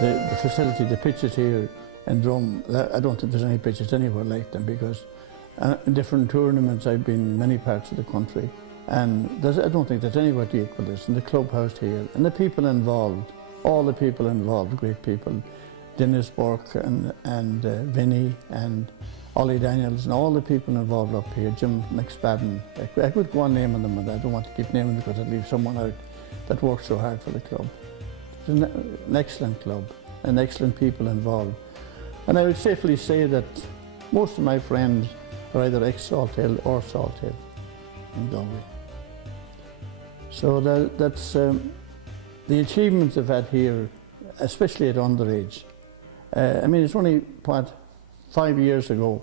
the facility, the pitches here in Drum, I don't think there's any pitches anywhere like them, because in different tournaments I've been in many parts of the country, and I don't think there's anywhere to equal this. And the clubhouse here, and the people involved, all the people involved, great people, Dennis Burke and Vinny and Ollie Daniels, and all the people involved up here, Jim McSpadden. I could go on naming them, but I don't want to keep naming because I'd leave someone out that worked so hard for the club. It's an excellent club, and excellent people involved. And I would safely say that most of my friends are either ex-Salthill or Salthill in Galway. So that's the achievements I've had here, especially at underage. I mean, it's only, what, 5 years ago,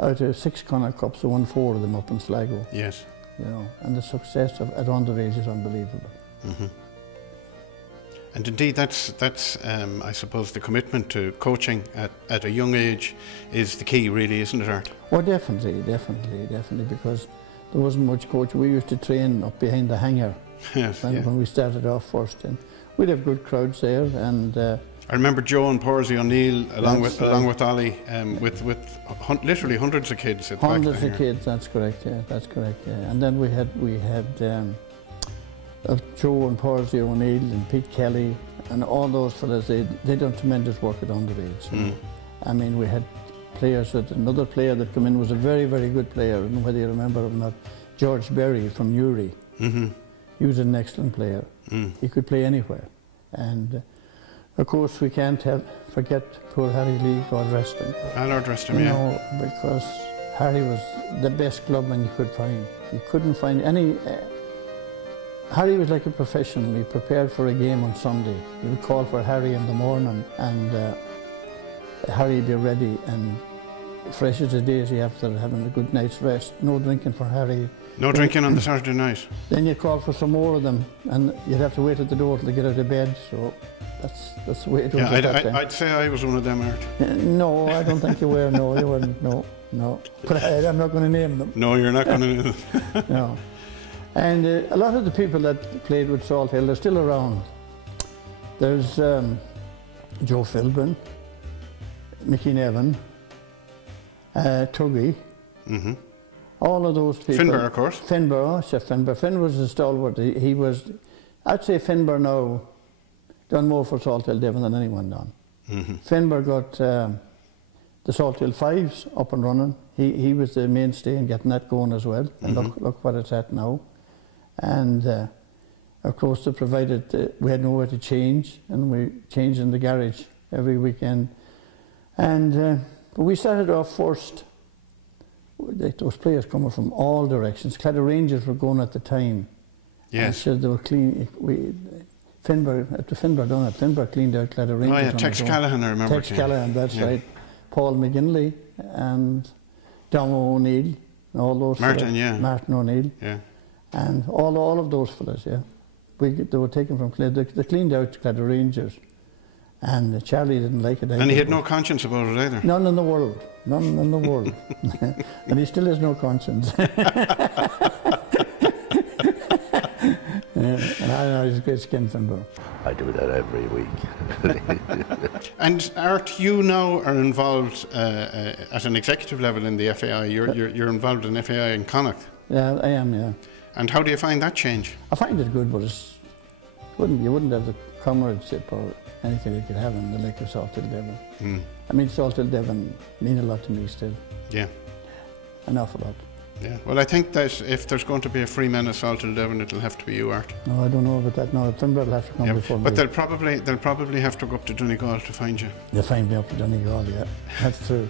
out of 6 Connacht Cups, I won 4 of them up in Sligo. Yes. You know, and the success at underage is unbelievable. Mm-hmm. And indeed, that's I suppose the commitment to coaching at a young age is the key, really, isn't it, Art? Oh, definitely, because there wasn't much coaching. We used to train up behind the hangar. Yes, when we started off first, and we'd have good crowds there. And I remember Joe and Porsey O'Neill, along with Ollie, with literally hundreds of kids. Hundreds of kids. That's correct. Yeah, that's correct. Yeah. And then we had Joe and Porsey O'Neill and Pete Kelly and all those fellas. They done tremendous work at underage. Mm. I mean, we had players. Another player that came in was a very, very good player. I don't know whether you remember him or not. George Berry from Newry. Mm-hmm. He was an excellent player. Mm. He could play anywhere. And of course, we can't forget poor Harry Lee, God rest him. Lord rest him, yeah. You know, because Harry was the best clubman you could find. You couldn't find any... Harry was like a professional. He prepared for a game on Sunday. You would call for Harry in the morning, and Harry would be ready and fresh as a daisy after having a good night's rest. No drinking for Harry. No drinking on the Saturday night. Then you call for some more of them, and you'd have to wait at the door till they get out of bed. So that's the way it was. Yeah, I'd say I was one of them, Art. No, I don't think you were. No, you weren't. No. But I'm not going to name them. No, you're not going to name them. No. And a lot of the people that played with Salthill, they're still around. There's Joe Philbin, Mickey Nevin, Tuggy. Mm-hmm. All of those people. Finbar, of course. Finbar, Chef Finbar. Finbar was a stalwart. He was, I'd say Finbar now done more for Salthill Devon than anyone done. Mm-hmm. Finbar got the Salthill Fives up and running. He was the mainstay in getting that going as well. And mm-hmm. look what it's at now. And of course, they provided, we had nowhere to change, and we changed in the garage every weekend. And but we started off first. Those players coming from all directions. Cladda Rangers were going at the time. Yes. So they were clean. Finbar done it. Finbar cleaned out Cladda Rangers. Oh yeah, Tex Callahan, I remember. Tex Callahan, that's right. Paul McGinley and Donald O'Neill and all those. Martin, yeah. Martin O'Neill. Yeah. And all of those fellas, yeah. They were taken from Cladda. They cleaned out Cladda Rangers. And Charlie didn't like it either. And he had no conscience about it either. None in the world. None in the world. And he still has no conscience. And I know he's a great skin Finbar. I do that every week. And Art, you now are involved at an executive level in the FAI. You're involved in FAI in Connacht. Yeah, I am, yeah. And how do you find that change? I find it good, but you wouldn't have the comradeship or anything you could have in the lake of Salthill Devon. Mm. I mean, Salthill Devon mean a lot to me still. Yeah. An awful lot. Yeah. Well, I think that if there's going to be a free man of Salthill Devon, it'll have to be you, Art. No, I don't know about that. No, Finbar will have to come before me. But they'll probably have to go up to Donegal to find you. They'll find me up to Donegal, yeah. That's true.